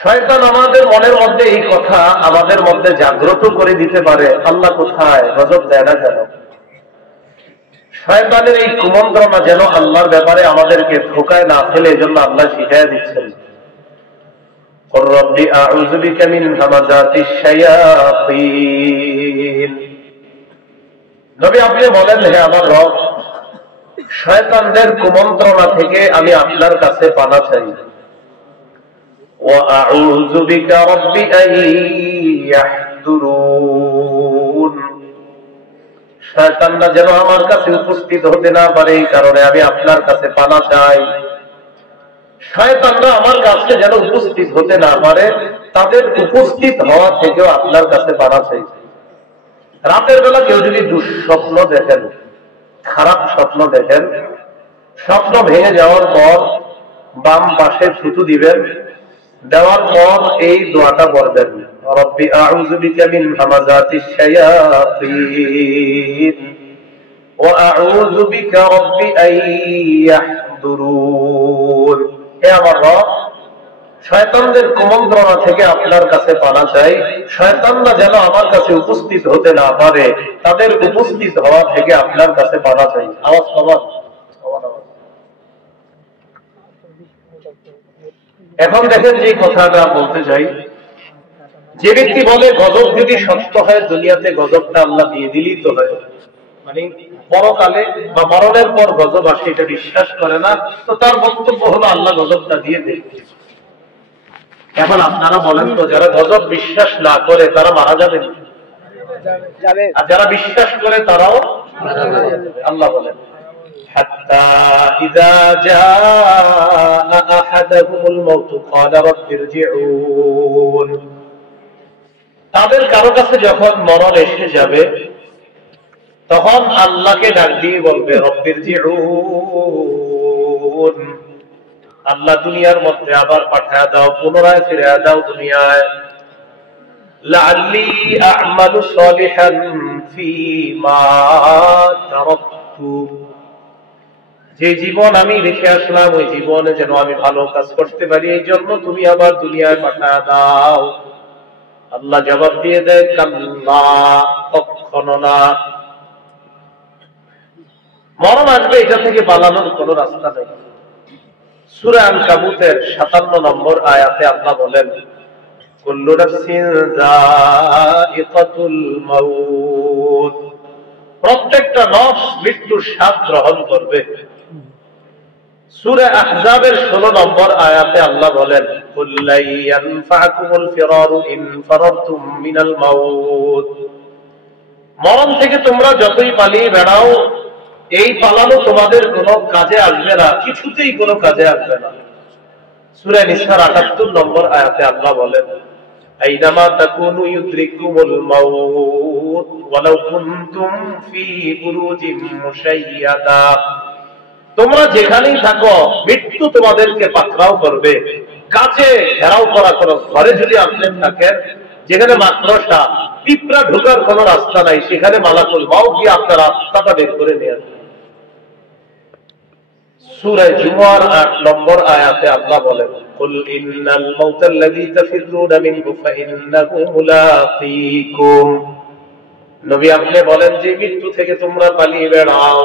শয়তান আমাদের মনের মধ্যে এই কথা আমাদের মধ্যে জাগ্রত করে দিতে পারে, আল্লাহ কোথায়, গজব দেয় না কেন? শয়তানের এই কুমন্ত্রণা যেন আল্লাহর ব্যাপারে আমাদেরকে ধোকায় না ফেলে, এজন্য আল্লাহ শিখাইয়া দিচ্ছেন, রব্বি আউযু বিকা মিন হামাযাতিশ শায়াতিন। নবী আপনি বলেন, হে আমার রব, শয়তানদের কুমন্ত্রণা থেকে আমি আপনার কাছে পানা চাই। ওয়া আউযু বিকা রব্বি আন ইয়াহদুরুন। শয়তানরা যেন আমার কাছে উপস্থিত হতে না পারে, এই কারণে আমি আপনার কাছে পানা চাই। শয়তানরা আমার কাছে যেন উপস্থিত হতে না পারে, তাদের উপস্থিত হওয়া থেকেও আপনার কাছে পানা চাই। রাতের বেলা কেউ যদি দুঃস্বপ্ন দেখেন, খারাপ স্বপ্ন দেখেন, স্বপ্ন ভেঙে যাওয়ার পর বাম পাশে থুতু দিবেন, দেওয়ার পর এই দোয়াটা পড়বেন, রব্বি আউযু বিকা মিন হামাযাতিশ শায়াতিন ওয়া আউযু বিকা রব্বি আন ইয়াহদুরুন। হে আমার রব, শয়তানদের কুমন্ত্রণা থেকে আপনার কাছে পানা চাই। শয়তানরা যেন আমার কাছে উপস্থিত হতে না পারে, তাদের উপস্থিত হওয়া থেকে আপনার কাছে পানা চাই। আওয়াজ সবার। এখন দেখেন যে কথাটা বলতে চাই, যে ব্যক্তি বলে গজব যদি সত্য হয়, দুনিয়াতে গজবটা আল্লাহ দিয়ে দিলেই তো হয়, মানে পরকালে বা মরণের পর গজব আসে, এটা বিশ্বাস করে না, তো তার বক্তব্য হলো আল্লাহ গজবটা দিয়ে দেয়। এখন আপনারা বলেন তো, যারা গজব বিশ্বাস না করে তারা মারা যাবে না? আর যারা বিশ্বাস করে তারাও আল্লাহ বলেন, হাত্তা ইযা জাআ আহাদাহুমুল মাউত ক্বালা রাব্বি ইরজিউন। তাদের কারো কাছে যখন মরণ এসে যাবে, তখন আল্লাহকে ডাক দিয়ে বলবে, রাব্বি ইরজিউন, আল্লাহ দুনিয়ার মধ্যে আবার পাঠায়া দাও, পুনরায় ফিরে দাও দুনিয়ায়, লাআল্লি আ'মালু সালিহান ফীমা তারাকতু, যে জীবন আমি রেখে আসলাম ওই জীবনে যেন আমি ভালো কাজ করতে পারি, এই জন্য তুমি আবার দুনিয়ায় পাঠায়া দাও। আল্লাহ জবাব দিয়ে দেয়, কাল্লা, কখনো না। মরণ আসবে, এটা থেকে পালানোর কোনো রাস্তা নেই। সূরা আনকাবুতের 57 নম্বর আয়াতে আল্লাহ বলেন, কুল্লু নাফসিন যায়িকাতুল মাউত, প্রত্যেকটা নফস মৃত্যুর স্বাদ গ্রহণ করবে। সূরা আহজাবের 16 নম্বর আয়াতে আল্লাহ বলেন, কুল লা ইয়ানফাকুমুল ফিরারু ইন ফারারতুম মিনাল মাউত, মরণ থেকে তোমরা যতই পালিয়ে বেড়াও, এই পালানো তোমাদের কোনো কাজে আসবে না, কিছুতেই কোনো কাজে আসবে না। সূরা নিসার 78 নম্বর আয়াতে আল্লাহ বলেন, আইনামা তাকুনু ইউদরিকুমুল মাউত ওয়ালাউ কুনতুম ফি বুরুজিম মুশাইয়াদা, তোমরা যেখানেই থাকো মৃত্যু তোমাদেরকে পাকড়াও করবে। কাছে ঘেরাও করা কোনো ঘরে যদি আপনি থাকেন, যেখানে মাকড়সা পিঁপড়া ঢোকার কোনো রাস্তা নাই, সেখানে মালাকুল মাউত গিয়ে আপনার রাস্তাটা বের করে নিয়ে আসবে। সূরা জুমার 8 নম্বর আয়াতে আল্লাহ বলেন, কুল ইন্নাল মাউতাল্লাযী তাফিরুনা মিনহু ফাইন্নাহু মুলাকীকুম, নবী আপনি বলেন, যে মৃত্যু থেকে তোমরা পালিয়ে বেড়াও,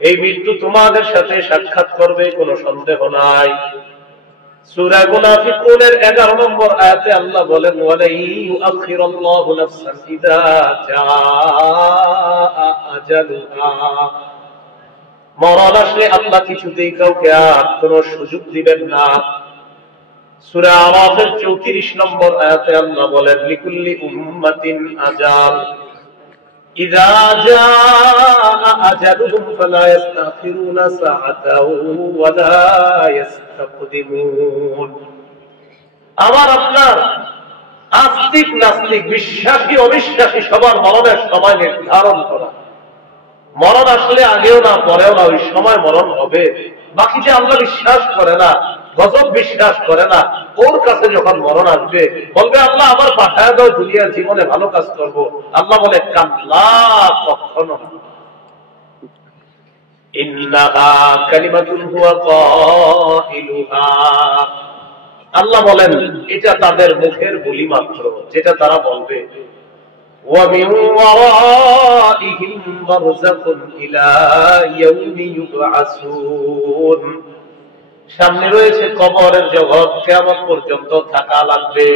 এই মৃত্যু তোমাদের সাথে সাক্ষাৎ করবে, কোনো সন্দেহ নাই। সূরা মুনাফিকুনের 11 নম্বর আয়াতে আল্লাহ বলেন, ওয়ালা ইউআখিরুল্লাহু নাফসান ইযা জাআ আজালুহা, মরণ আসলে আল্লাহ কিছুতেই কাউকে আর কোনো সুযোগ দিবেন না। সূরা আরাফের 34 নম্বর আয়াতে আল্লাহ বলেন, লিকুল্লি উম্মাতিন আজাল ইযা জাআ আজালুহুম ফালা ইস্তাখিরুনা সাআতাও ওয়ালা ইস্তাকদিমুন। আমার আপনার আস্তিক নাস্তিক, বিশ্বাসী অবিশ্বাসী সবার মরণের সময় নির্ধারণ করা। মরণ আসলে আগেও না পরেও না, ওই সময় মরণ হবে। বাকি যে আল্লাহ বিশ্বাস করে না, গজব বিশ্বাস করে না, ওর কাছে যখন মরণ আসবে বলবে, আল্লাহ আবার পাঠায় দাও, দুনিয়ার জীবনে ভালো কাজ করব। আল্লাহ বলে, কাল্লা, কখনো না। ইন্নাহা কালিমাতুন হুয়া কাইলুহা, আল্লাহ বলেন এটা তাদের মুখের বুলি মাত্র, যেটা তারা বলবে। وَمِنْ وَرَائِهِمْ بَرْزَخٌ إِلَى يَوْمِ يُبْعَثُونَ, সামনে রয়েছে কবরের জগৎ, কিয়ামত পর্যন্ত থাকা লাগবে।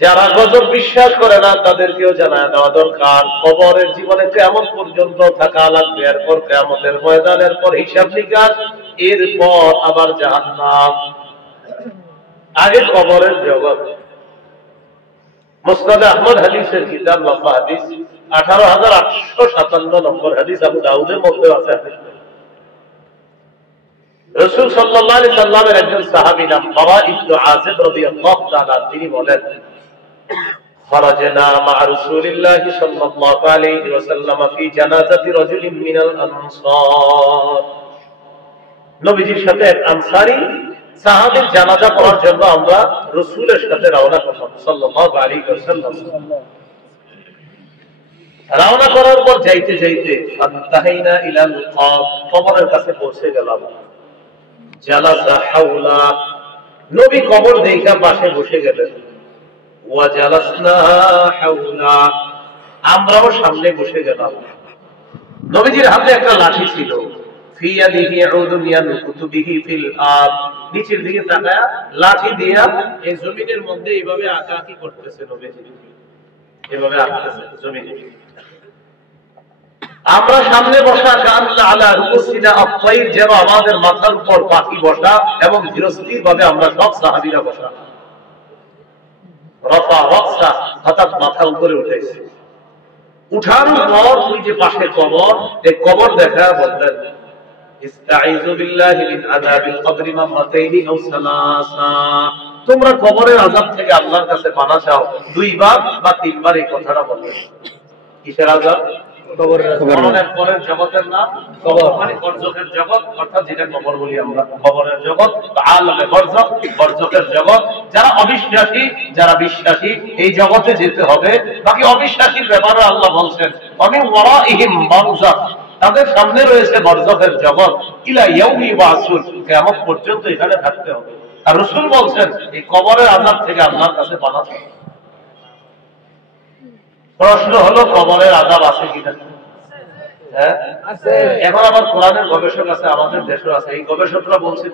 যারা গজব বিশ্বাস করে না তাদেরকেও জানায় দেওয়া দরকার, কবরের জীবনে কিয়ামত পর্যন্ত থাকা লাগবে, এরপর কিয়ামতের ময়দানের পর হিসাব নিকাশ, এরপর আবার জাহান্নাম। আগে কবরের জগৎ। মুসনাদ আহমদ হাদিসের কিতাব, লম্বা হাদিস, 18,857 নম্বর হাদিস, আবু দাউদের মধ্যে আছে। রাসূল সাল্লাল্লাহু আলাইহি সাল্লামের একজন সাহাবী নাম বারা ইবনে আযিব রাদিয়াল্লাহু তাআলা, তিনি বলেন, খরাজনা মা রাসূলিল্লাহি সাল্লাল্লাহু আলাইহি ওয়াসাল্লাম ফি জানাজাতি রাজুলিন মিনাল আনসার, নবীজির সাথে এক আনসারী সাহাবীর জানাজা পড়ার জন্য আমরা রাসূলের সাথে রওনা করলাম সাল্লাল্লাহু আলাইহি ওয়াসাল্লাম। রওনা করার পর যাইতে যাইতে ফান্তাহাইনা ইলাল কবরের কাছে পৌঁছে গেলাম। জালাসা হাওলা, নবী কবর দেখা পাশে বসে গেলেন। ওয়া জালাসনা হাওলা, আমরাও সামনে বসে গেলাম। নবীজির হাতে একটা লাঠি ছিল, ফি ইয়াদিহি উদুন ইয়ানকুতু বিহি ফিল আরদ, নিচের দিকে তাকায়া লাঠি দিয়া এই জমিনের মধ্যে এইভাবে আঁকাআঁকি করতেছে নবীজি, এভাবে আঁকতেছে জমিনে। আমরা সামনে বসা, কান্না আলা রুকুসিনা আত-তাইর, যেন আমাদের মাথার উপর পাখি বসা, এবং ধীরস্থির ভাবে আমরা সব সাহাবীরা বসা। রাফা রাসা, হঠাৎ মাথা উপরে উঠেছে। উঠানোর পর ওই যে পাশে কবর, এই কবর দেখা বললেন, ইস্তাইযু বিল্লাহি মিন আযাবিল কবরি মাররাতাইনি আও সালাসা, তোমরা কবরের আযাব থেকে আল্লাহর কাছে পানাহ চাও 2 বার বা 3 বার, এই কথাটা বললেন। কিসের আযাব? কবরের পরের জগতের নাম কবর, মানে বরজখের জগৎ, অর্থাৎ যেটা কবর বলি আমরা, কবরের জগৎ, আলামে বরজখ, বরজখের জগৎ। যারা অবিশ্বাসী, যারা বিশ্বাসী, এই জগতে যেতে হবে। বাকি অবিশ্বাসীর ব্যাপারে আল্লাহ বলছেন, ওয়ামিন ওয়ারাইহিম বারযাখ, তাদের সামনে রয়েছে বরজখের জগৎ, ইলা ইয়াউমি ইউবআসুন, কিয়ামত পর্যন্ত এখানে থাকতে হবে। আর রাসূল বলছেন এই কবরের আযাব থেকে আল্লাহর কাছে পানাহ চাও। প্রশ্ন হলো, কবরের আযাব আছে কিনা? হ্যাঁ আছে। এখন আবার কোরআনের গবেষক আছে, আমাদের দেশে আছে। এই গবেষকরা বলছে,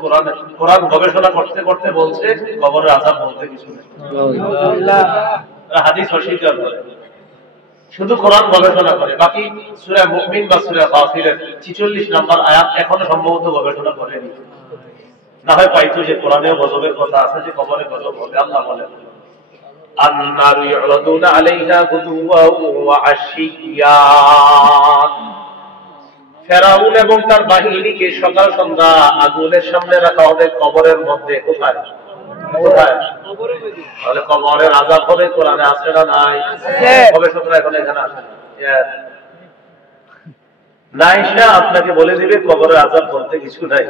কোরআন গবেষণা করতে করতে বলছে কবরের আযাব বলতে কিছু নেই। হাদিস অস্বীকার করে, শুধু কোরআন গবেষণা করে। বাকি সূরা মুমিন বা সূরা গাফিরের 46 নম্বর আয়াত এখনো সম্ভবত গবেষণা করেনি। না হয় পাইতো যে কোরআনেও গজবের কথা আছে, যে কবরে গজব হবে। আল্লাহ বলেন, আন-নারু ইউরাদুনা আলাইহা গুদুওয়া ওয়া আশিয়া, ফেরাউন এবং তার বাহিনীকে সকাল সন্ধ্যা আগুনের সামনে রাখা হবে কবরের মধ্যে। কোথায়? কোথায়? তাহলে কবরের আযাব হবে, কোরআনে আছে না নাই? গবেষকরা এখন এখানে আসে না, আপনাকে বলে দিবে কবরের আযাব বলতে কিছু নাই।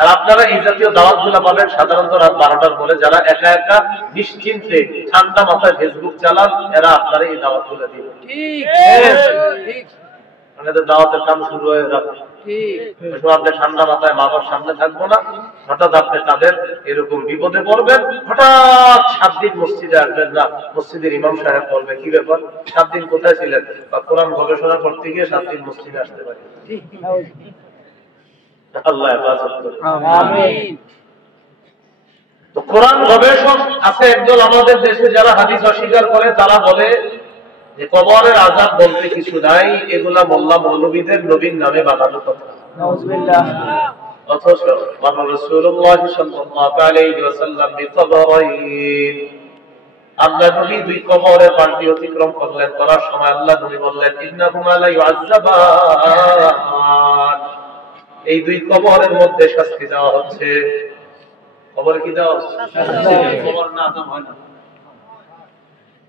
আর আপনারা এই জাতীয় দাওয়াতগুলো পাবেন সাধারণত রাত 12টার পরে। যারা একা একা নিশ্চিন্তে ঠান্ডা মাথায় ফেসবুক চালান, এরা আপনারা এই দাওয়াতগুলো দিবেন। ঠিক, আমাদের দাওয়াতের কাম শুরু হয়ে যাবে। আপনি ঠান্ডা মাথায় মা বাবার সামনে থাকবো না, হঠাৎ আপনি তাদের এরকম বিপদে পড়বেন, হঠাৎ 7 দিন মসজিদে আসবেন না, মসজিদের ইমাম সাহেব বলবে, কি ব্যাপার 7 দিন কোথায় ছিলেন? বা কোরআন গবেষণা করতে গিয়ে 7 দিন মসজিদে আসতে পারি। আল্লাহ হেফাজত করুন। আমিন। তো কোরআন গবেষক আছে একদল আমাদের দেশে, যারা হাদিস অস্বীকার করে। তারা বলে যে কবরের আযাব বলতে কিছু নাই, এগুলা মোল্লা মৌলবীদের নবীর নামে বানানো কথা। নাউযুবিল্লাহ। অথচ রাসূলুল্লাহ সাল্লাল্লাহু আলাইহি ওয়াসাল্লাম বিকবরাইন, আল্লাহ নবী 2 কবরের পার্টি অতিক্রম করলেন। করার সময় আল্লাহ নবী বললেন, ইন্নাহুমা লা ইউআযাবান, এই 2 কবরের মধ্যে শাস্তি দেওয়া হচ্ছে। কবরে কি দেওয়া হচ্ছে? কবর না আযাব হয় না।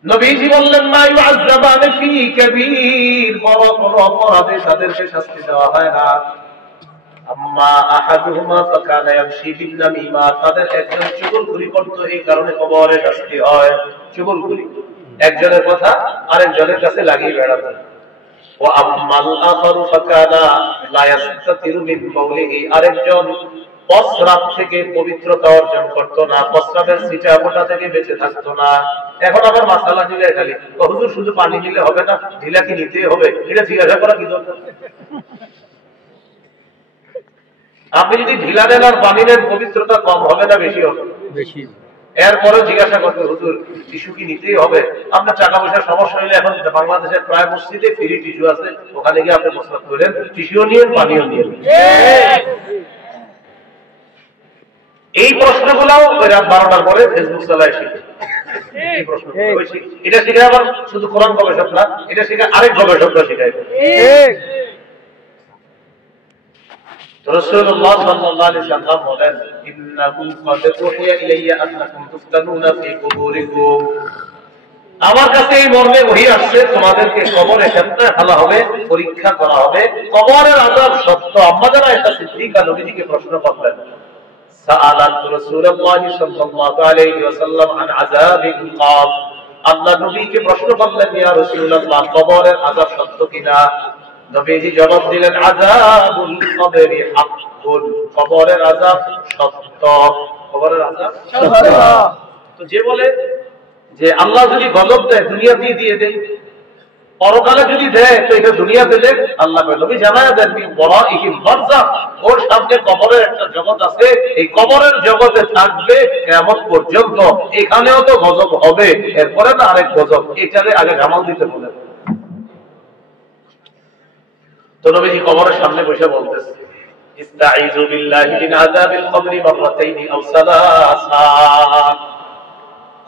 নবীজি বললেন, মা ইউআযাবানি ফি কাবীর, বড় বড় অপরাধে তাদেরকে শাস্তি দেওয়া হয় না। আম্মা আহাদুহুমা ফাকানা ইয়ামশি বিন নামিমা, তাদের একজন চুগলখুরি করত, এই কারণে কবরে শাস্তি হয়। চুগলখুরি, একজনের কথা আরেকজনের কাছে লাগিয়ে বেড়াতো। ওয়া আম্মাল আখারু ফাকানা লা ইয়াস্তাতিরু মিন বাউলিহি, আরেকজন প্রস্রাব থেকে পবিত্রতা অর্জন করতো না, প্রস্রাবের সিটা মোটা থেকে বেঁচে থাকতো না। এখন আবার মাসালা দিলে খালি হুজুর শুধু পানি দিলে হবে না, ঢিলা কি নিতে হবে, এটা জিজ্ঞাসা করা কি দরকার? আপনি যদি ঢিলা দেন আর পানি দেন, পবিত্রতা কম হবে না বেশি হবে? বেশি। এরপরে জিজ্ঞাসা করতে হুজুর টিস্যু কি নিতেই হবে? আপনার টাকা পয়সার সমস্যা হলে এখন বাংলাদেশের প্রায় মসজিদে ফ্রি টিস্যু আছে, ওখানে গিয়ে আপনি প্রস্রাব করেন, টিস্যুও নিয়ে পানিও নিয়ে। এই প্রশ্নগুলাও রাত 12টার পরে ফেসবুক চালায় শিখে। এই প্রশ্ন এটা শিখে আবার শুধু কোরআন গবেষক না, এটা শিখে আরেক গবেষকরা শিখায়। রাসূলুল্লাহ সাল্লাল্লাহু আলাইহি ওয়াসাল্লাম বলেন, ইন্নাহু ক্বাদ উহিয়া ইলাইয়া আন্নাকুম তুফতানুনা ফি কুবুরিকুম। আমার কাছে এই মর্মে ওহী আসছে, তোমাদেরকে কবরে ফেলা হবে, পরীক্ষা করা হবে। কবরের আযাব সত্য। আমাদের আয়েশা সিদ্দিকা নবীজিকে প্রশ্ন করলেন, সাআলাত রাসূলুল্লাহ সাল্লাল্লাহু আলাইহি ওয়াসাল্লাম আন আযাবিল কবর। আল্লাহ নবীকে প্রশ্ন করলেন, ইয়া রাসূলুল্লাহ, কবরের আযাব সত্য কিনা? নবীজি জবাব দিলেন, আযাবুল কবরি হাক্কুন। কবরের আযাব সত্য। কবরের আযাব সত্য। তো যে বলে যে আল্লাহ যদি গজব দেয় দুনিয়াতেই দিয়ে দেয়, পরকালে যদি দেয় তো এটা দুনিয়াতে দেয়, আল্লাহ নবী জানায়া দেন বড় ইহিম বারযাখ, ওর সামনে কবরের একটা জগৎ আছে, এই কবরের জগতে থাকবে কিয়ামত পর্যন্ত। এখানেও তো গজব হবে, এরপরে না আরেক গজব, এটারে আগে জামাল দিতে বলে। তো নবীজি কবরের সামনে বসে বলতেছে, ইস্তাঈযু বিল্লাহি মিন আযাবিল কবরি মাররাতাইনি আও সালাসা।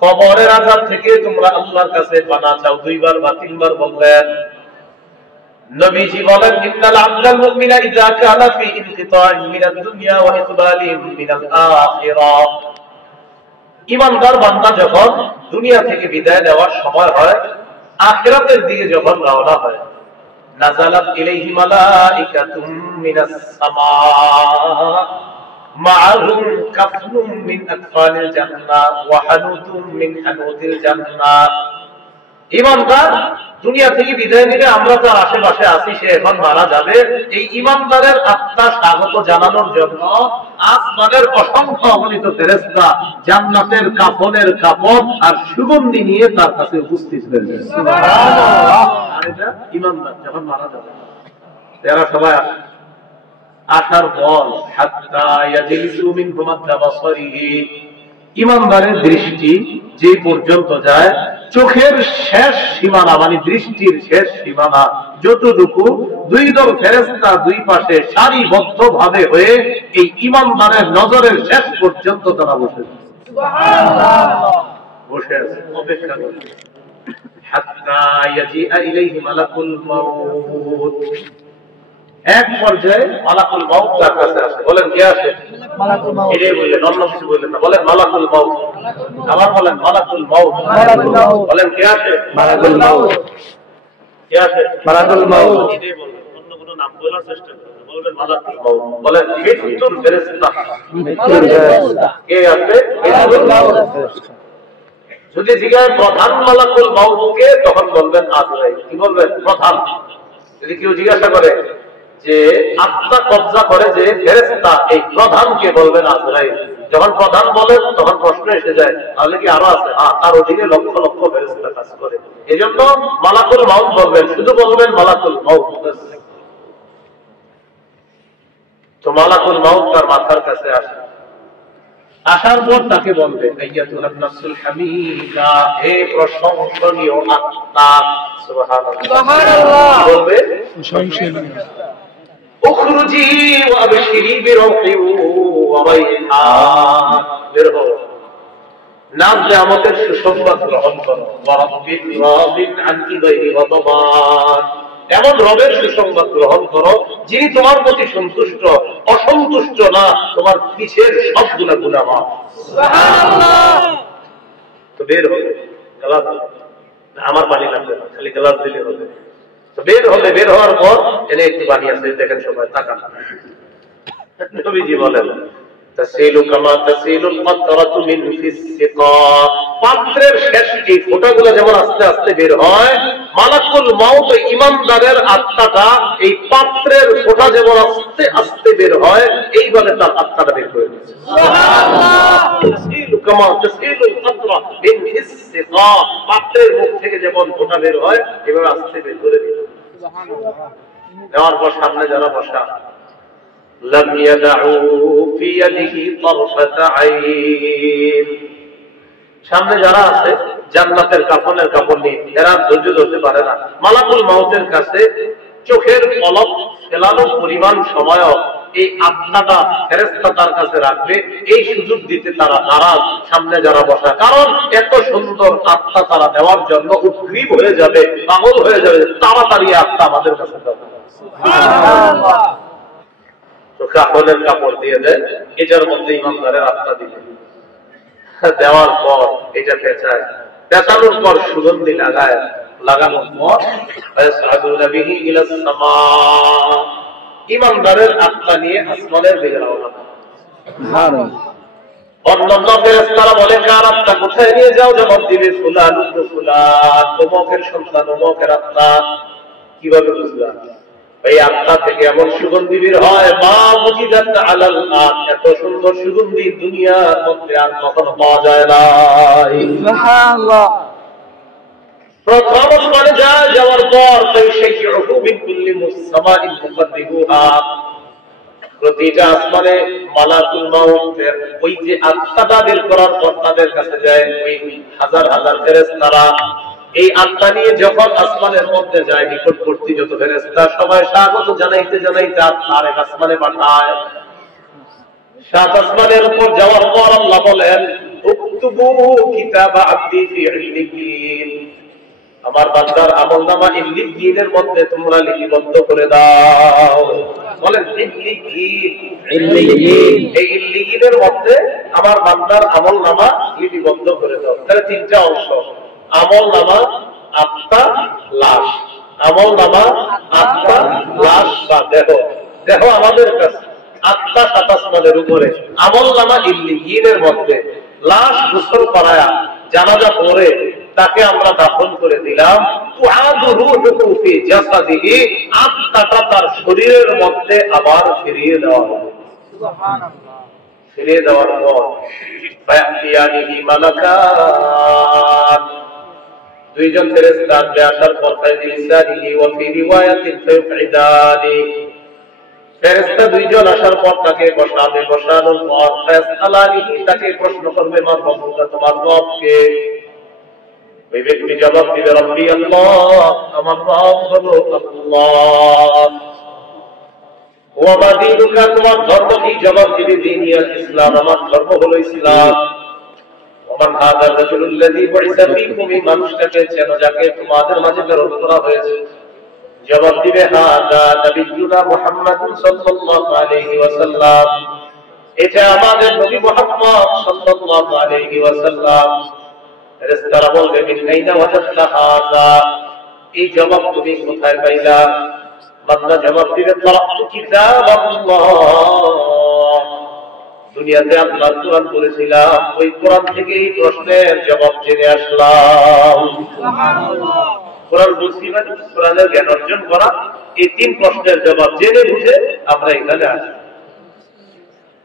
কবরের আযাব থেকে তোমরা আল্লাহর কাছে পানাহ চাও 2 বার বা 3 বার বললেন। নবীজি বলেন, ইন্নাল আবদাল মুমিনা ইযা কানা ফি ইনকিতা'in মিনাদ দুনিয়া ওয়া ইকবালিন মিনাল আখিরাহ। ঈমানদার বান্দা যখন দুনিয়া থেকে বিদায় নেওয়ার সময় হয়, আখিরাতের দিকে যখন রওনা হয়, নাযালাত ইলাইহি মালাইকাতুম মিনাস সামা মা'আহুম কাফনুম মিন আকফালিল জান্নাহ ওয়া হানুতুম মিন হানুতিল জান্নাহ। ঈমানদার দুনিয়া থেকে বিদায় নিলে, আমরা তো আশেপাশে আছি, সে এখন মারা যাবে, এই ঈমানদারের আত্মা স্বাগত জানানোর জন্য আসমানের অসংখ্য অগণিত ফেরেশতা জান্নাতের কাফনের কাপড় আর সুগন্ধি নিয়ে তার কাছে উপস্থিত হয়েছে। সুবহানাল্লাহ। আর এটা ঈমানদার যখন মারা যাবে, এরা সবাই আসে। আসার পর হাত্তা ইয়াজিলু মিন হুমাদ্দা বাসরিহি, ঈমানদারের দৃষ্টি যে পর্যন্ত যায়, চোখের শেষ সীমানা মানে দৃষ্টির শেষ সীমানা যতটুকু, 2 দল ফেরেশতা 2 পাশে সারিবদ্ধ ভাবে হয়ে এই ঈমানদারের নজরের শেষ পর্যন্ত তারা বসে আছে। সুবহানাল্লাহ। বসে আছে, অপেক্ষা করছে। হাত্তা ইয়াজিআ ইলাইহি মালাকুল মাউত। এক পর্যায়ে মালাকুল মাউত তার কাছে আসে। বলেন কে আসে? মালাকুল মাউত। এটাই বললেন, অন্য কিছু বললেন না। বলেন মালাকুল মাউত। আবার বলেন মালাকুল মাউত। মালাকুল মাউত। বলেন কে আসে? মালাকুল মাউত। কে আসে? মালাকুল মাউত। এটাই বললেন, অন্য কোনো নাম বলার চেষ্টা করেন। বলবেন মালাকুল মাউত। বলেন মৃত্যুর ফেরেশতা। মৃত্যুর ফেরেশতা কে আসে? মালাকুল মাউত। যদি জিজ্ঞাসা প্রধান মালাকুল মাউতকে, তখন বলবেন আজরাইল। কি বলবেন? প্রধান। যদি কেউ জিজ্ঞাসা করে যে আত্মা কবজা করে যে ফেরেশতা, এই প্রধানকে বলবেন আজরাইল। যখন প্রধান বলেন তখন প্রশ্ন এসে যায়, তাহলে কি আরো আছে? তার অধীনে লক্ষ লক্ষ ফেরেশতা কাজ করে। এজন্য মালাকুল মাউত বলবেন, শুধু বলবেন মালাকুল মাউত। তো মালাকুল মাউত তার মাথার কাছে আসে। আসার পর তাকে বলবে, আইয়াতুহান নাফসুল হামিদা, হে প্রশংসনীয় আত্মা। সুবহানাল্লাহ। বলবে প্রশংসনীয়, উখরুজি ওয়া আবশিরি বিরৌহি ওয়া রাইহান, বের হও, নাজলে আমাদের সুসংবাদ গ্রহণ করো। ওয়া রাব্বির রাদিন আনকি গায়রি ওয়াদামান, এমন রবের সুসংবাদ গ্রহণ করো যিনি তোমার প্রতি সন্তুষ্ট, অসন্তুষ্ট না, তোমার পিছের সবগুলা গুনাহ মাফ। সুবহানাল্লাহ। তো বের হবে, গ্লাস আমার পানি লাগবে না, খালি গ্লাস দিলে হবে। তো বের হবে, বের হওয়ার পর এনে একটু পানি আছে, দেখেন সবাই তাকান। নবীজি বলেন, তাসিলু কামা তাসিলুল মাতরাতু মিন ফিস সিকা, পাত্রের শেষ এই ফোঁটাগুলো যেমন আস্তে আস্তে বের হয়, মালাকুল মাউত ইমানদারের আত্মাটা এই পাত্রের ফোঁটা যেমন আস্তে আস্তে বের হয়, এইভাবে তার আত্মাটা বের করে দিয়েছে। পাত্রের মুখ থেকে যেমন ফোঁটা বের হয়, এভাবে আস্তে বের করে দিল। দেওয়ার পর সামনে যারা বসা, لم يدعوا في يده طرفة عين, সামনে যারা আছে জান্নাতের কাফনের কাপড় নিয়ে, এরা ধৈর্য ধরতে পারে না। মালাকুল মাউতের কাছে চোখের পলক ফেলানোর পরিমাণ সময়ও এই আত্মাটা ফেরেশতা তার কাছে রাখবে, এই সুযোগ দিতে তারা নারাজ সামনে যারা বসা। কারণ এত সুন্দর আত্মা তারা দেওয়ার জন্য উদ্গ্রীব হয়ে যাবে, পাগল হয়ে যাবে, তাড়াতাড়ি আত্মা আমাদের কাছে দাও। সুবহানাল্লাহ। তো কাফনের কাপড় দিয়ে দেয়, এটার মধ্যে ইমানদারের আত্মা দিবে। দেওয়ার পর এটা পেঁচায়, পেঁচানোর পর সুগন্ধি লাগায়, লাগানোর পর ইমানদারের আত্মা নিয়ে আসমানের দিকে রওনা। অন্যান্য ফেরেশতারা বলে, কার আত্মা কোথায় নিয়ে যাও? জবাব দিবে, ফুলান ইবনে ফুলান, অমুকের সন্তান, অমুকের আত্মা। কিভাবে বুঝলাম? এই আত্মা থেকে এমন সুগন্ধি বের হয়, মা মুজিদাত আলাল আরশ, এত সুন্দর সুগন্ধি দুনিয়ার মধ্যে আর কখনো পাওয়া যায় না। সুবহানাল্লাহ। প্রথম আসমানে যায়, যাওয়ার পর ফাইশাইউহু মিন কুল্লি মুসসামাইন মুকাদ্দিবুহা, প্রতিটা আসমানে মালাকুল মাউতের ওই যে আত্মাটা বের করার পর তাদের কাছে যায় ওই হাজার হাজার ফেরেশতারা। এই আত্মা নিয়ে যখন আসমানের মধ্যে যায়, নিকটবর্তী যত ফেরেশতা সবাই স্বাগত জানাইতে জানাইতে আত্মার এক আসমানে পাঠায়। সাত আসমানের উপর যাওয়ার পর আল্লাহ বলেন, উকতুবু কিতাবা আবদি ফি ইল্লিয়িন, আমার বান্দার আমলনামা ইল্লিয়িনের মধ্যে তোমরা লিপিবদ্ধ করে দাও। বলেন ইল্লিয়িন, ইল্লিয়িন, এই ইল্লিয়িনের মধ্যে আমার বান্দার আমলনামা লিপিবদ্ধ করে দাও। তাহলে তিনটা অংশ, আমল নামা, আত্মা, লাশ। আমল নামা, আত্মা, লাশ বা দেহ। দেহ আমাদের কাছে, আত্মা সাত আসমানের উপরে, আমল নামা ইল্লিয়িনের মধ্যে। লাশ গোসল করায়া জানাজা পড়ে তাকে আমরা দাফন করে দিলাম। তুআদু রূহুহু ফি জাসাদিহি, আত্মাটা তার শরীরের মধ্যে আবার ফিরিয়ে দেওয়া হবে। সুবহানাল্লাহ। ফিরিয়ে দেওয়ার পর ফায়াতিয়ানিহি মালাকান, দুইজন ফেরেশতা আসবে। আসার পর ফাইলিসানিহি ওয়া ফি রিওয়ায়াতিন ফায়ুকঈদানি, ফেরেশতা দুইজন আসার পর তাকে বসাবে। বসানোর পর ফায়াসআলানিহি, তাকে প্রশ্ন করবে, মা রব্বুকা, তোমার রব কে? ওই ব্যক্তি জবাব দিবে, রব্বি আল্লাহ, আমার রব হলো আল্লাহ। ওয়া মা দীনুকা, তোমার ধর্ম কি? জবাব দিবে, দীনি আল ইসলাম, আমার ধর্ম হলো ইসলাম। ওমান হাদার রাজুলুল্লাযী বুইসা ফীকুম, এই মানুষটাকে চেনো যাকে তোমাদের মাঝে প্রেরণ করা হয়েছে? জবাব দিবে, হাদা নবিয়ুনা মুহাম্মাদুন সাল্লাল্লাহু আলাইহি ওয়াসাল্লাম, এটা আমাদের নবী মুহাম্মদ সাল্লাল্লাহু আলাইহি ওয়াসাল্লাম। ফেরেশতারা বলবে, মিন আইনা ওয়াজাদতা হাযা, এই জবাব তুমি কোথায় পাইলা? বান্দা জবাব দিবে, তারাকতু কিতাবাল্লাহ, দুনিয়াতে আল্লাহর কোরআন পড়েছিলাম, ওই কোরআন থেকে এই প্রশ্নের জবাব জেনে আসলাম। সুবহানাল্লাহ। কোরআন বুঝি মানে কোরআনের জ্ঞান অর্জন করা, এই তিন প্রশ্নের জবাব জেনে বুঝে আমরা এখানে আসি।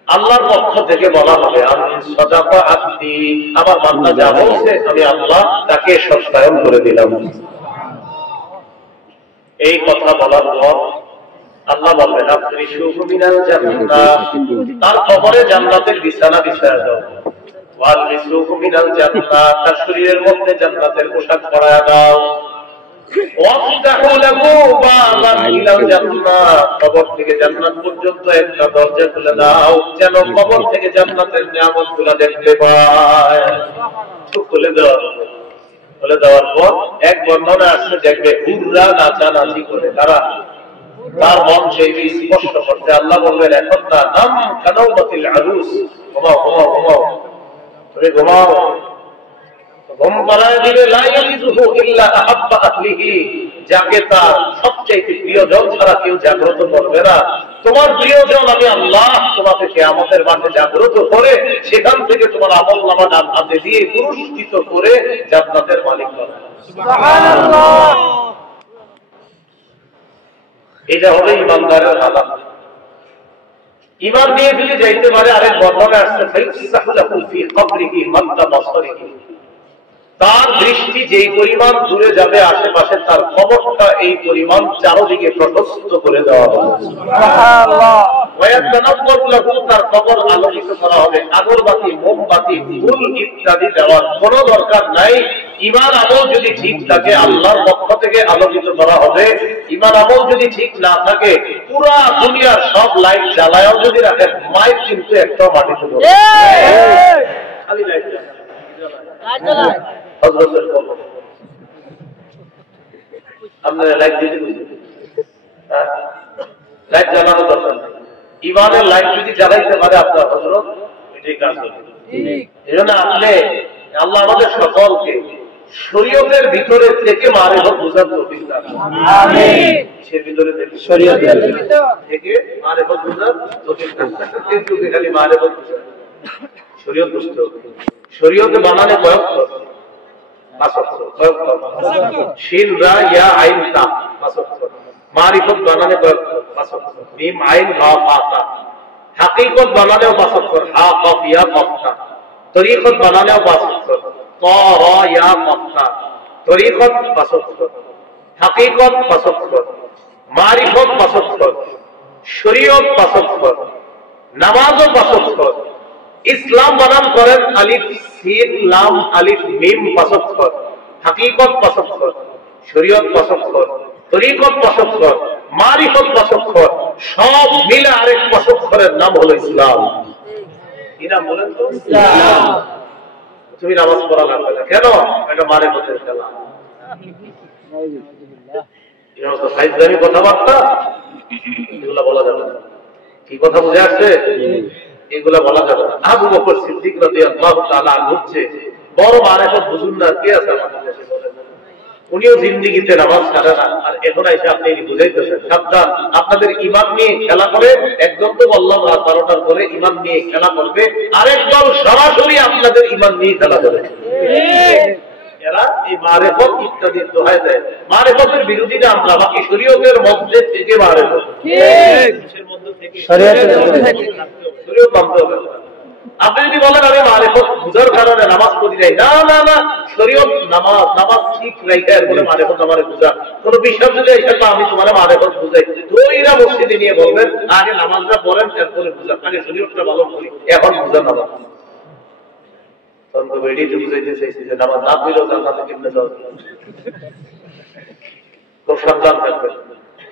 আল্লাহর পক্ষ থেকে বলা হবে, আমি সাদাকা আব্দি, আমার বান্দা যা বলছে আমি আল্লাহ তাকে সত্যায়ন করে দিলাম। এই কথা বলার পর আল্লাহ বলবেন, আফরিশুহু মিনাল জান্নাহ, তার কবরে জান্নাতের বিছানা বিছায়া দাও। ওয়ালবিসুহু মিনাল জান্নাহ, তার শরীরের মধ্যে জান্নাতের পোশাক পরায়া দাও। ওয়াফতাহু লাহু বাবান ইলাল জান্নাহ, কবর থেকে জান্নাত পর্যন্ত একটা দরজা খুলে দাও, যেন কবর থেকে জান্নাতের নিয়ামতগুলো দেখতে পায়। খুলে দাও। খুলে দেওয়ার পর এক বর্ণনা আসছে, দেখবে হুররা নাচানাচি করে, তারা তার মন সেই স্পষ্ট করতে। আল্লাহ বলবেন, এখন না, নাম কানাউমাতিল আরুস, ঘুমাও ঘুমাও ঘুমাও, তুমি ঘুমাও। ঘুম পাড়ায় দিলে লা ইয়ালিজুহু ইল্লা আহাব্বা আহলিহি, যাকে তার সবচেয়ে প্রিয়জন ছাড়া কেউ জাগ্রত করবে না। তোমার প্রিয়জন আমি আল্লাহ তোমাকে কিয়ামতের মাঠে জাগ্রত করে সেখান থেকে তোমার আমলনামা ডান হাতে দিয়ে পুরস্কৃত করে জান্নাতের মালিক বানাবে। সুবহানাল্লাহ। এটা হবে ইমানদারের হালাত। ইমান নিয়ে যদি যাইতে পারে, আরেক বর্ণনা আসছে ফাইসাহু ফি কবরিহি মাদ্দা বাসরিহি, তার দৃষ্টি যেই পরিমাণ দূরে যাবে আশেপাশে, তার কবরটা এই পরিমাণ চারদিকে প্রশস্ত করে দেওয়া হবে। সুবহানাল্লাহ। ওয়ায়াতানাব্বারু লাহু, তার কবর আলোকিত করা হবে। আগরবাতি, মোমবাতি, ফুল ইত্যাদি দেওয়ার কোনো দরকার নাই। ঈমান আমল যদি ঠিক থাকে আল্লাহর পক্ষ থেকে আলোকিত করা হবে। ঈমান আমল যদি ঠিক না থাকে পুরা দুনিয়ার সব লাইট জ্বালায়ও যদি রাখেন, মাইক কিন্তু একটা মাটিতে পড়বে, খালি লাইট জ্বালায়। আপনারা লাইট দিতে বুঝবেন, লাইট জ্বালানো দরকার নেই। ইমানের লাইট যদি জ্বালাইতে পারে আপনার হযরত, এটাই কাজ হবে। এই জন্য আপনি আল্লাহ আমাদের সকলকে শরীয়তের ভিতরে থেকে মারিফত বুঝার তৌফিক দান করুন। আমিন। কিসের ভিতরে থেকে? শরীয়তের থেকে মারিফত বুঝার তৌফিক দান করুন। কিন্তু খালি মারিফত বুঝা, শরীয়ত বুঝতে হবে। শরীয়তে বানানে কয়েক শিন রা ইয়া আইন তা, মারিফত বানানে কয়েক মিম আইন রা ফা তা, হাকিকত বানানেও ৫ অক্ষর, হা কফ ইয়া কফ তা, তরিকত বানানেও ৫ অক্ষর, ত র ইয়া কফ তা, তরিকত ৫ অক্ষর, হাকিকত ৫ অক্ষর, মারিফত ৫ অক্ষর, শরীয়ত ৫ অক্ষর, নামাজও ৫ অক্ষর। ইসলাম বানান করেন আলিফ সিন লাম আলিফ মিম ৫ অক্ষর, হাকিকত ৫ অক্ষর, শরীয়ত ৫ অক্ষর, তরিকত ৫ অক্ষর, মারিফত ৫ অক্ষর, সব মিলে আরেক ৫ অক্ষরের নাম হলো ইসলাম। কি নাম বলেন তো? ইসলাম। তুমি নামাজ পড়া লাগবে না কেন? এটা মারিফতের খেলা। এটা তো সাইজদারি কথাবার্তা, এগুলা বলা যাবে না। কি কথা বুঝে আসছে? এগুলা বলা যাবে না। আবু বকর সিদ্দিক রাদিয়াল্লাহু তাআলা আনহু বড় মারিফত বুঝুন না কে আছে আমাদের দেশে বলেন? উনিও জিন্দেগিতে নামাজ ছাড়ে না, আর এখন এসে আপনি বুঝাইতেছেন সাবধান, আপনাদের ঈমান নিয়ে খেলা করে। একদম তো বললাম রাত 12টার পরে ঈমান নিয়ে খেলা করবে, আরেক দল সরাসরি আপনাদের ঈমান নিয়ে খেলা করে। এরা এই মারিফত ইত্যাদি দোহাই দেয়। মারিফতের বিরোধীরা আমরা, বাকি শরীয়তের মধ্যে থেকে মারিফত, কিসের মধ্যে থেকে? শরীয়তের মধ্যে থেকে। শরীয়ত মানতে হবে। আপনি যদি বলেন আমি মারিফত বুঝার কারণে নামাজ পড়ি নাই, না না না, শরীয়ত নামাজ ঠিক রাইখা এরপরে মারিফত আমারে বুঝা। কোন বিশ্বাস যদি এসে আমি তোমার মারিফত বুঝাই, দুইরা মসজিদে নিয়ে বলবেন আগে নামাজটা পড়েন এরপরে বুঝা, আগে শরীয়তটা ভালো করি এখন বুঝা নামাজ। তখন এটি তো বুঝাইতে চাইছি যে নামাজ না পড়লেও জান্নাতে কেমনে যাওয়া যায়। খুব সাবধান থাকবেন।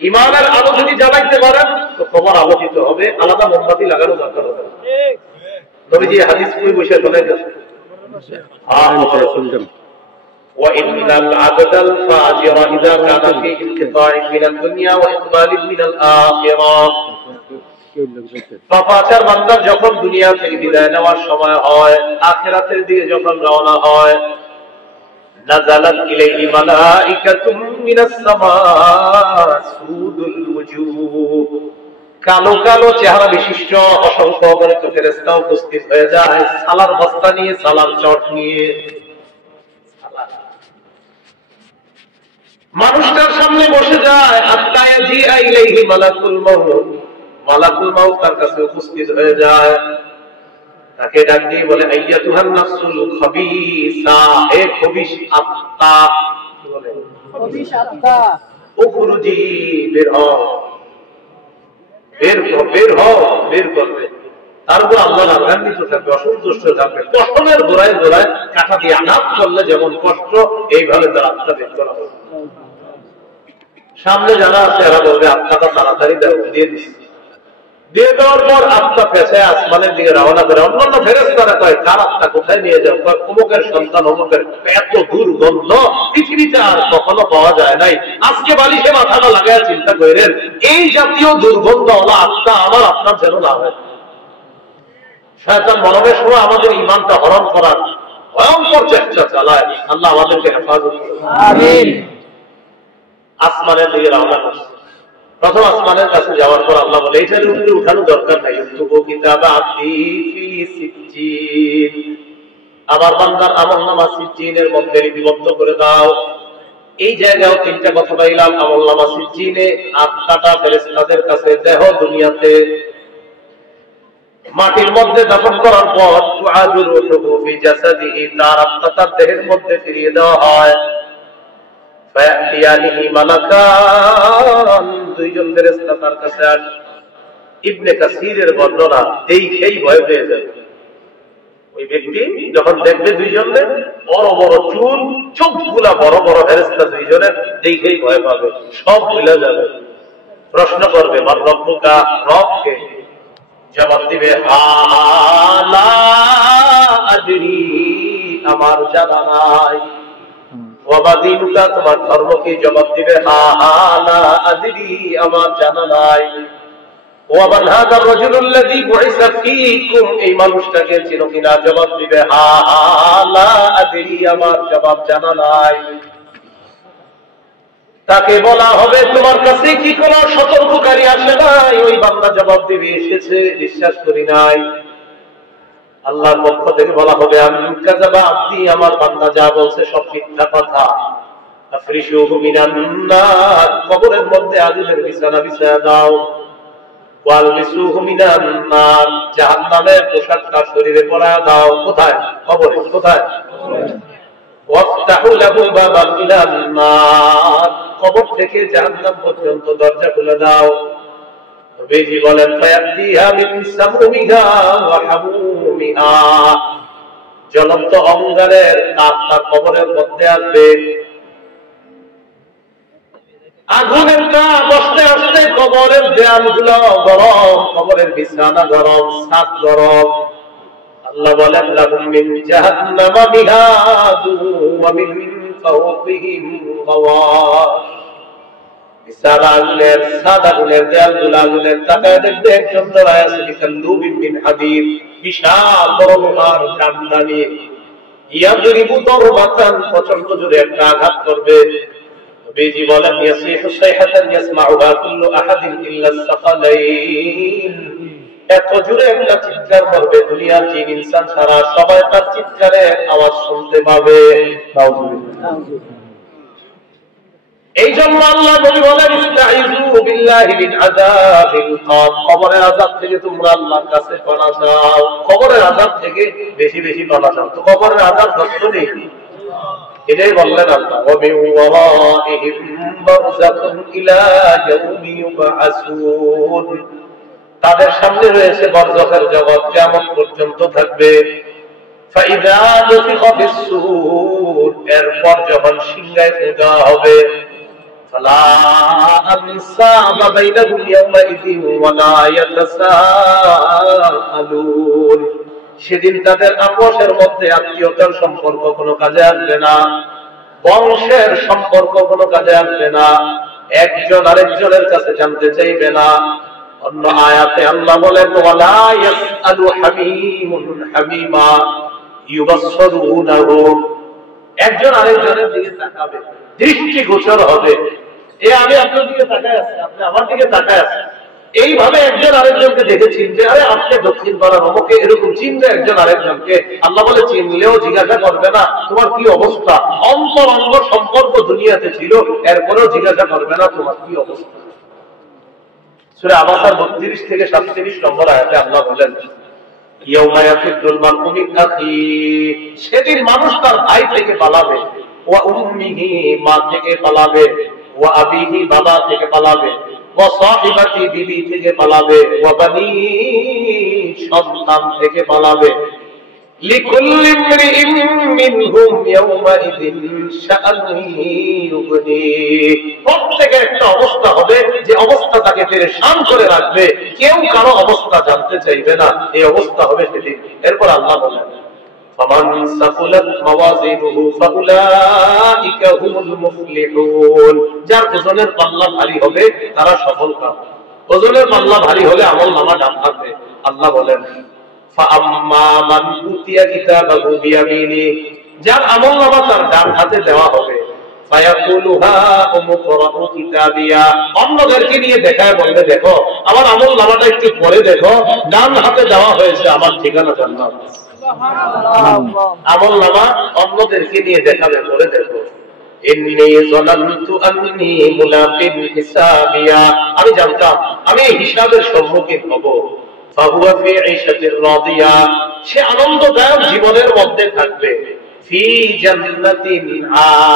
ঈমানের আলো যদি জ্বালাইতে পারেন তো খবর আলোকিত হবে, আলাদা মোমবাতি লাগানো দরকার হবে। নবীজি হাদিস কই বসে শুনে গেছেন, وَإِنَّ الْعَبْدَ الْفَاجِرَ إِذَا كَانَ فِي انقِطَاعٍ مِنَ الدُّنْيَا وَإِقْبَالٍ مِنَ الْآخِرَةِ, পাপাচার বান্দা যখন দুনিয়া থেকে বিদায় নেওয়ার সময় হয়, আখিরাতের দিকে যখন রওনা হয়, নাযালাত ইলাইহি মালাইকাতুম মিনাস সামা সুদুল ওয়ুজুহ, কালো কালো চেহারা বিশিষ্ট অসংখ্য অগণিত ফেরেশতা উপস্থিত হয়ে যায়, সালার বস্তা নিয়ে, সালার চট নিয়ে। মানুষটার সামনে বসে যায়, হাত্তা ইয়াজিআ ইলাইহি মালাকুল মাউত, মালাকুল মাউত তার কাছে উপস্থিত হয়ে যায়। তাকে ডাক দিয়ে বলে আইয়াতুহান নাফসুল খাবিসা, হে খবিশ আত্মা, কি বলে? খবিশ আত্মা, উখরুজি, বের হও, বের করবে। তারপর আল্লাহ রাগান্বিত থাকবে, অসন্তুষ্ট থাকবে, কষ্টের গোড়ায় গোড়ায় কাঁটা দিয়ে আঘাত করলে যেমন কষ্ট, এইভাবে তার আত্মা বের করা হবে। সামনে যারা আছে এরা বলবে আত্মাটা তাড়াতাড়ি দিয়ে দিচ্ছি। দিয়ে দেওয়ার পর আত্মা পেছায় আসমানের দিকে রওনা করে। অন্যান্য ফেরেশতারা কয় কার আত্মা কোথায় নিয়ে যাও? অমুকের সন্তান অমুকের। এত দুর্গন্ধ পৃথিবীতে আর কখনো পাওয়া যায় নাই। আজকে বালিশে মাথাটা লাগায় চিন্তা করেন, এই জাতীয় দুর্গন্ধওয়ালা আত্মা আমার আপনার যেন না হয়। শয়তান মরণের সময় আমাদের ঈমানটা হরণ করার ভয়ঙ্কর প্রাণপর চেষ্টা চালায়। আল্লাহ আমাদেরকে হেফাজত করুন, আমিন। আসমানের দিকে রওনা করছে। প্রথম আসমানের কাছে যাওয়ার পর আল্লাহ বলে, এইটার উপরে উঠানো দরকার নাই। আমার বান্দার আমলনামা সিজ্জিনের মধ্যে লিপিবদ্ধ করে দাও। এই জায়গায় তিনটা কথা পাইলাম। আমলনামা সিজ্জিনে, আত্মাটা ফেরেশতাদের কাছে, দেহ দুনিয়াতে। মাটির মধ্যে দাফন করার পর তার আত্মা তার দেহের মধ্যে ফিরিয়ে দেওয়া হয়। দুইজন ফেরেশতা তার কাছে আসে। ইবনে কাসিরের বর্ণনা দেখেই ভয় পেয়ে যাবে। ওই ব্যক্তি যখন দেখবে দুইজনের বড় বড় চুল, চোখগুলা বড় বড়, ফেরেশতা দুইজনের, দেখেই ভয় পাবে, সব ভুলে যাবে। প্রশ্ন করবে, মান রব্বুকা, রবকে? জবাব দিবে, লা আদরি, আমার জানা নাই। ওয়া মা দীনুকা, তোমার ধর্ম কি? জবাব দিবে, লা আদরি, আমার জানা নাই। ওয়া মান হাযা রাজুলুল্লাযী বুইসা ফীকুম, এই মানুষটাকে চিনো কিনা? জবাব দিবে, লা আদরি, আমার জবাব জানা নাই। তাকে বলা হবে, তোমার কাছে কি কোন সতর্ককারী আসে নাই? ওই বান্দা জবাব দিবে, এসেছে, বিশ্বাস করি নাই। আল্লাহর পক্ষ থেকে বলা হবে, আমি কাযাবা আব্দি, আমার বান্দা যা বলছে সব মিথ্যা কথা। আফরিশুহু মিনান নার, কবরের মধ্যে আগুনের বিছানা বিছায়া দাও। ওয়ালবিসুহু মিনান নার, জাহান্নামের পোশাকটা শরীরে পরায়া দাও। কোথায়? কবরে। কোথায়? ওয়াফতাহু লাহু বাবান ইলান নার, কবর থেকে জাহান্নাম পর্যন্ত দরজা খুলে দাও। নবীজি বলেন, ফায়াতিহা মিন সামুমিহা ওয়া হামুমিহা, জ্বলন্ত অঙ্গারের তাপ তার কবরের মধ্যে আসবে। আগুনের তাপ আস্তে আস্তে কবরের দেয়ালগুলো গরম, কবরের বিছানা গরম, ছাদ গরম। আল্লাহ বলেন, লাহুম মিন জাহান্নামা মিহাদু ওয়া মিন ফাওকিহিম গাওয়াশ, বিছানা আগুনের, ছাদ আগুনের, দেয়ালগুলো আগুনের। তাকায় দেখবে একজন দাঁড়ায় আছে, বিকাল্লুবিন মিন হাদিদ, বিশাল বড় লোহার ডান্ডা নিয়ে। ইয়াদরিবু দরবাতান, প্রচন্ড জোরে একটা আঘাত করবে। নবীজি বলেন, ইয়াসিহু সাইহাতান ইয়াসমাউহা কুল্লু আহাদিন ইল্লা সাকালাইন, এত জোরে একটা চিৎকার করবে, দুনিয়ার জিন ইনসান ছাড়া সবাই তার চিৎকারের আওয়াজ শুনতে পাবে। এই জন্য আল্লাহ নবী বলেন, ইস্তাইযু বিল্লাহি মিন আযাবিল কবর, কবরের আযাব থেকে তোমরা আল্লাহর কাছে পানাহ চাও। কবরের আযাব থেকে বেশি বেশি পানাহ চাও। তো কবরের আযাব কষ্ট নেই, এটাই বললেন আল্লাহ, ওয়া মিন ওয়ারাইহিম বারযাখুন ইলা ইয়াউমি ইউবআসুন, তাদের সামনে রয়েছে বরজখের জগৎ, কিয়ামত পর্যন্ত থাকবে। ফাইযা নুফিখা ফিস-সূর, এরপর যখন সিংহায় ফু দেওয়া হবে, ফালা আনসাবা বাইনাহুম ইয়াওমাইযিন ওয়া লা ইয়াতাসাআলুন, সেদিন তাদের আপসের মধ্যে আত্মীয়তার সম্পর্ক কোনো কাজে আসবে না, বংশের সম্পর্ক কোনো কাজে আসবে না, একজন আরেকজনের কাছে জানতে চাইবে না। অন্য আয়াতে আল্লাহ বলেন, ওয়ালা ইয়াসআলু হামীমুন হামীমা ইউবাসসিরুনাহু, একজন আরেকজনের দিকে তাকাবে, দৃষ্টিগোচর হবে। আমি আপনার দিকে তাকায় আছি, আপনি আমার দিকে তাকায় আছেন, এইভাবে একজন আরেকজনকে দেখে চিনবে। আরে আপনি দক্ষিণ পাড়ার অমুকে, এরকম চিনবে একজন আরেকজনকে। আল্লাহ বলে, চিনলেও জিজ্ঞাসা করবে না তোমার কি অবস্থা। অন্তরঙ্গ সম্পর্ক দুনিয়াতে ছিল, এরপরেও জিজ্ঞাসা করবে না তোমার কি অবস্থা। সূরা আবাসা 32 থেকে 37 নম্বর আয়াতে আল্লাহ বলেন, ইয়াউমা ইয়াফিরুল মার'উ মিন আখিহি, সেদিন মানুষ তার ভাই থেকে পালাবে, ওয়া উম্মিহি, মা থেকে পালাবে, ওয়া আবিহি, বাবা থেকে পালাবে, ওয়া সাহিবাতি, বিবি থেকে পালাবে, ওয়া বানি, সন্তান থেকে পালাবে। লিকুল্লি ইমরিইন মিনহুম ইয়াওমাইযিন শাআনুন ইউগনি, প্রত্যেকের একটা অবস্থা হবে যে অবস্থা তাকে পেরেশান করে রাখবে, কেউ কারো অবস্থা জানতে চাইবে না, এই অবস্থা হবে সেদিন। এরপর আল্লাহ বলেন, ফামান সাকুলাত মাওয়াজিনুহু ফাউলাইকা হুমুল মুফলিহুন, যার ওজনের পাল্লা ভারী হবে তারা সফলকাম। ওজনের পাল্লা ভারী হলে আমলনামা ডান থাকবে। আল্লাহ বলেন, ফাআম্মা মান উতিয়া কিতাবাহু বিয়ামিনি, যার আমলনামা তার ডান হাতে দেওয়া হবে, অন্যদেরকে নিয়ে দেখায় বলবে দেখো আমার আমলনামাটা একটু পরে দেখো, ডান হাতে দেওয়া হয়েছে, আমার ঠিকানা জান্নাত। আমলনামা অন্যদেরকে নিয়ে দেখাবে, পরে দেখো আমি জানতাম আমি হিসাবের সম্মুখীন হব। সে আনন্দদায়ক জীবনের মধ্যে থাকবে, ফি জান্নাতিন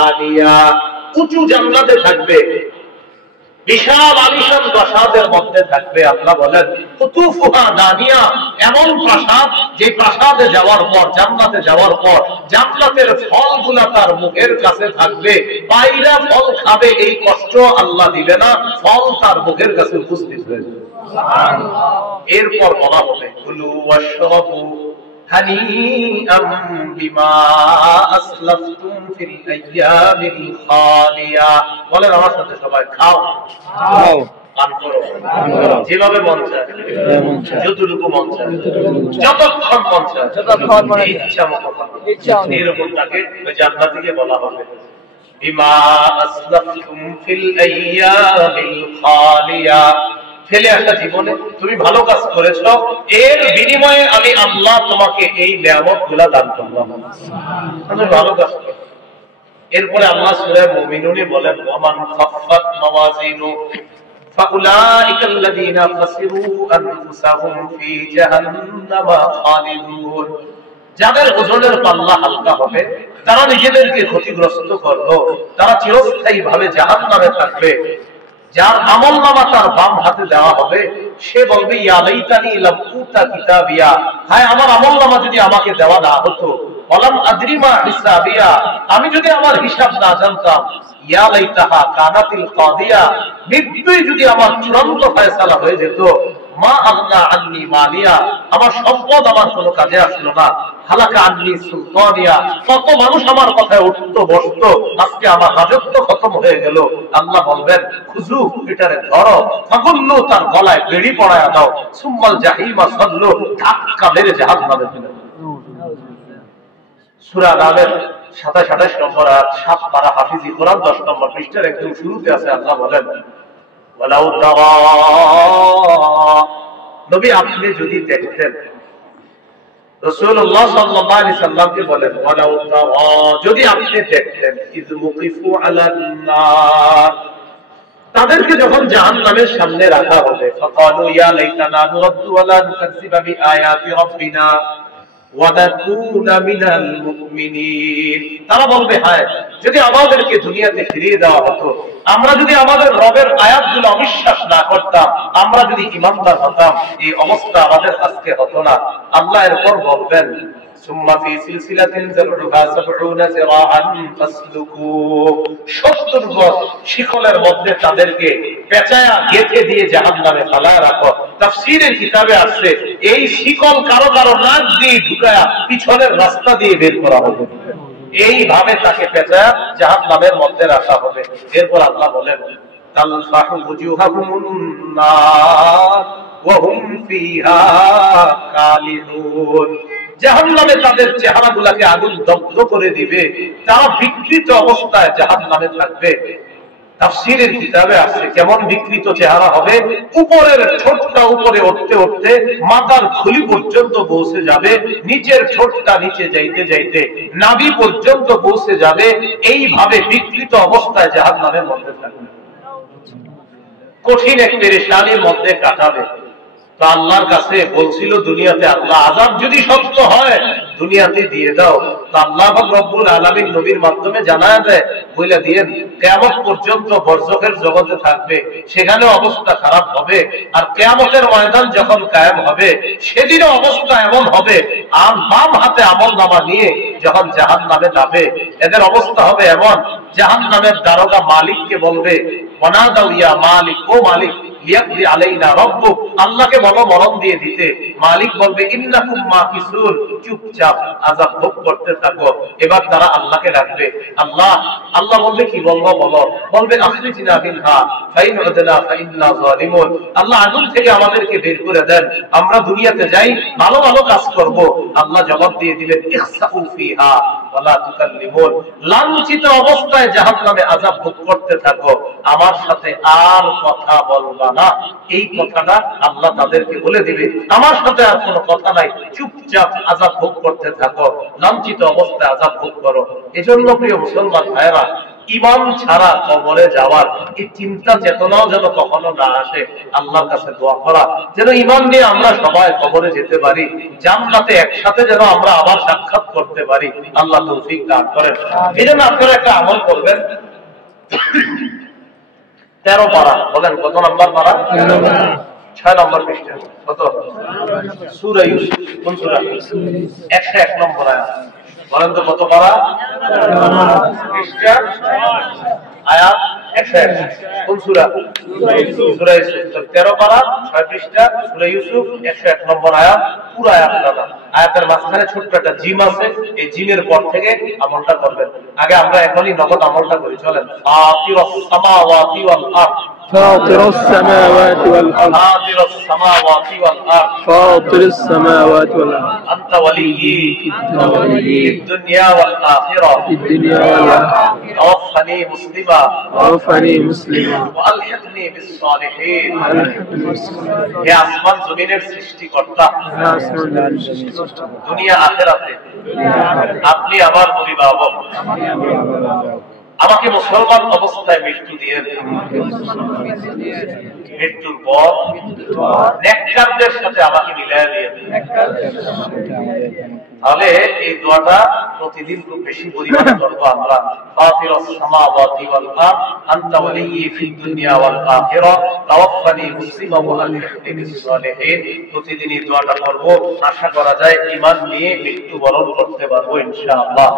আলিয়া, উঁচু জান্নাতে থাকবে, বিশাল আলিশান প্রাসাদের মধ্যে থাকবে। আল্লাহ বলেন কুতুফুহা দানিয়া, এমন প্রাসাদ যে প্রাসাদে যাওয়ার পর, জান্নাতে যাওয়ার পর জান্নাতের ফলগুলা তার মুখের কাছে থাকবে, পায়রা ফল খাবে এই কষ্ট আল্লাহ দিবে না, ফল তার মুখের কাছে উপস্থিত হয়ে যাবে। সুবহানাল্লাহ। এরপর বলা হবে কুলু ওয়াশরাবু হানিআম বিমা আসলাফতুম ফিল আইয়ামিল খালিয়া। বলেন আমার সাথে সবাই, খাও খাও পান করো, যেভাবে মন চায়, যতটুকু মন চায়, যতক্ষণ মন চায়, যতক্ষণ ইচ্ছা মতো খাও। এরকম তাকে ওই জান্নাতীকে বলা হবে বিমা আসলাফতুম ফিল আইয়ামিল খালিয়া। ফেলে আসা জীবনে তুমি ভালো কাজ করেছো, এর বিনিময়ে আমি আল্লাহ তোমাকে এই নিয়ামতগুলো দান করলাম। তুমি ভালো কাজ করো। এরপরে আল্লাহ সূরা মুমিনুনে বলেন ওয়ামান খাফফাত মাওয়াজিনু ফাউলাইকা আল্লাযীনা খাসিরু আনফুসাহুম ফি জাহান্নামা খালিদুন। যাদের ওজনের পাল্লা হালকা হবে, তারা নিজেদেরকে ক্ষতিগ্রস্ত করলো, তারা চিরস্থায়ী ভাবে জাহান্নামে থাকবে। যার আমলনামা তার বাম হাতে দেওয়া হবে, সে বলবে ইয়া লাইতানি লাম উতা কিতাবিয়া, হায় আমার আমলনামা যদি আমাকে দেওয়া না হতো, ওয়ালাম আদরি মা হিসাবিয়া, আমি যদি আমার হিসাব না জানতাম, ইয়া লাইতাহা কানাতিল কাদিয়া, নিশ্চয়ই যদি আমার চূড়ান্ত ফয়সালা হয়ে যেত, মা আগনা আন্নি মালিয়া, আমার সম্পদ আমার কোনো কাজে আসলো না, হালাকা আন্নি সুলতানিয়া, কত মানুষ আমার কথায় উঠতো বসতো, আজকে আমার রাজত্ব খতম হয়ে গেল। আল্লাহ বলবেন খুজু, এটারে ধরো, ফাগুল্লু, তার গলায় বেড়ি পড়ায়া দাও, সুম্মাল জাহিমা সাল্লু, ধাক্কা মেরে জাহান্নামে ফেলে দাও। সূরা নামের 27-28 নম্বর আয়াত, 7 পারা হাফিজি কোরআন 10 নম্বর পৃষ্ঠার একদম শুরুতে আছে। আল্লাহ বলেন ওয়ালাউ তারা, নবী আপনি যদি দেখতেন, রাসূলুল্লাহ সাল্লাল্লাহু আলাইহি সাল্লামকে বলেন ওয়ালাউ তারা, যদি আপনি দেখতেন, ইয মুকিফু আলান নার, তাদেরকে যখন জাহান্নামের সামনে রাখা হবে, ফাকালু ইয়া লাইতানা নুরাদ্দু ওয়া লা নুকাযযিবা বিআয়াতি রাব্বিনা ওয়া নাকুনা মিনাল মুমিনিন। তারা বলবে হায় যদি আমাদেরকে দুনিয়াতে ফিরিয়ে দেওয়া হতো, আমরা যদি আমাদের রবের আয়াতগুলো অবিশ্বাস না করতাম, আমরা যদি ঈমানদার হতাম, এই অবস্থা আমাদের আজকে হতো না। আল্লাহ এরপর বলবেন সুম্মা ফি সিলসিলাতিন যারউহা ৭০ যিরাআন ফাসলুকু, ৭০ গজ শিকলের মধ্যে তাদেরকে পেঁচায়া গেঁথে দিয়ে জাহান্নামে ফেলা রাখো। তাফসীরের কিতাবে আছে এই শিকল কারো কারো নাক দিয়ে ঢুকায়া পিছনের রাস্তা দিয়ে বের করা হবে, এইভাবে তাকে পেঁচায়া জাহান্নামের মধ্যে রাখা হবে। এরপর আল্লাহ বলেন তালফাহু ওয়াজুহাহুমুন নার ওয়া হুম ফিহা কালিদুন, জাহান্নামে তাদের চেহারাগুলোকে আগুন দগ্ধ করে দিবে, তারা বিকৃত অবস্থায় জাহান্নামে থাকবে। তাফসীরের কিতাবে আছে কেমন বিকৃত চেহারা হবে, উপরের ঠোঁটটা উপরে উঠতে উঠতে মাথার খুলি পর্যন্ত পৌঁছে যাবে, নিচের ঠোঁটটা নিচে যাইতে যাইতে নাভি পর্যন্ত পৌঁছে যাবে, এইভাবে বিকৃত অবস্থায় জাহান্নামের মধ্যে থাকবে, কঠিন এক পেরেশানির মধ্যে কাটাবে। তো আল্লাহর কাছে বলছিল দুনিয়াতে আল্লাহ আযাব যদি সত্য হয় দুনিয়াতে দিয়ে দাও। তো আল্লাহ পাক রব্বুল আলামিন নবীর মাধ্যমে জানায়া দেয়, বলে দিয়েন কিয়ামত পর্যন্ত বরজখের জগতে থাকবে, সেখানে অবস্থা খারাপ হবে। আর কিয়ামতের ময়দান যখন কায়েম হবে সেদিনও অবস্থা এমন হবে, আর বাম হাতে আমলনামা নিয়ে যখন জাহান্নামে যাবে এদের অবস্থা হবে এমন, জাহান্নামের দারোগা মালিককে বলবে ওয়ানাদাউ ইয়া মালিক, ও মালিক লিয়াকদি আলাইনা রাব্বুক, আল্লাহকে বলো মরণ দিয়ে দিতে। মালিক বলবে ইন্নাকুম মাকিসুন, চুপচাপ আযাব ভোগ করতে থাকো। এবার তারা আল্লাহকে ডাকবে, আল্লাহ, আল্লাহ বলবে কি বলবো বলো, বলবে আখরিজনা মিনহা ফাইন উদনা ফাইন্না যালিমুন, আল্লাহ আগুন থেকে আমাদেরকে বের করে দেন, আমরা দুনিয়াতে যাই ভালো ভালো কাজ করব। আল্লাহ জবাব দিয়ে দিবেন ইখসাউ ফিহা, ওয়ালা তুকাল্লিমুন, লাঞ্ছিত অবস্থায় জাহান্নামে আযাব ভোগ করতে থাকো, আমার সাথে আর কথা বলবা না। এই কথাটা আল্লাহ তাদেরকে বলে দিবে, আমার সাথে আর কোনো কথা নাই, চুপচাপ আযাব ভোগ করতে থাকো, লাঞ্ছিত অবস্থায় আযাব ভোগ করো। এজন্য প্রিয় মুসলমান ভাইরা, ঈমান ছাড়া কবরে যাওয়ার এই চিন্তা চেতনাও যেন কখনো না আসে। আল্লাহর কাছে দোয়া করা যেন ঈমান নিয়ে আমরা সবাই কবরে যেতে পারি, জান্নাতে একসাথে যেন আমরা আবার সাক্ষাৎ করতে পারি। আল্লাহ তৌফিক দান করেন। এজন্য আপনারা একটা আমল করবেন, 13 পারা, বলেন কত নম্বর পারা? 6 নম্বর পৃষ্ঠা। কত? সূরা ইউসুফ। কোন সূরা? 101 নম্বর আয়াত। বলেন তো কত পারা? পৃষ্ঠা আয়াত 101। কোন সূরা? সূরা ইউসুফ। 13 পারা 6 পৃষ্ঠা, সূরা ইউসুফ, 101 নম্বর আয়াত। পুরো আয়াতটা না, আয়াতের মাঝখানে ছোট্ট একটা জিম আছে, এই জিমের পর থেকে আমলটা করবেন। আগে আমরা এখনই নগদ আমলটা করি, চলেন। ফাতিরাস সামাওয়াতি ওয়াল আরদ, فاطر السماوات والأرض فاطر السماوات والأرض فاطر السماوات والأرض أنت وليي وليي في الدنيا والآخرة في الدنيا والآخرة توفني مسلما توفني مسلما وألحقني بالصالحين। والحقني بالصالحين হে আসমান জমিনের সৃষ্টিকর্তা, يا أسماء الشرك দুনিয়া আখিরাতে আপনি আমার অভিভাবক, আমাকে মুসলমান অবস্থায় মৃত্যু দিয়ে মৃত্যুর পর নেককারদের সাথে আমাকে মিলায় দিয়ে, তাহলে এই দোয়াটা প্রতিদিন খুব বেশি পরিমাণে করবো আমরা। ফাতিরাস সামাওয়াতি ওয়াল আরদ আনতা ওয়ালিয়্যি ফিদ দুনিয়া ওয়াল আখিরা তাওয়াফফানি মুসলিমান ওয়া আলহিকনি বিস সালিহিন। প্রতিদিন এই দোয়াটা করব, আশা করা যায় ঈমান নিয়ে মৃত্যুবরণ করতে পারবো ইনশাআল্লাহ।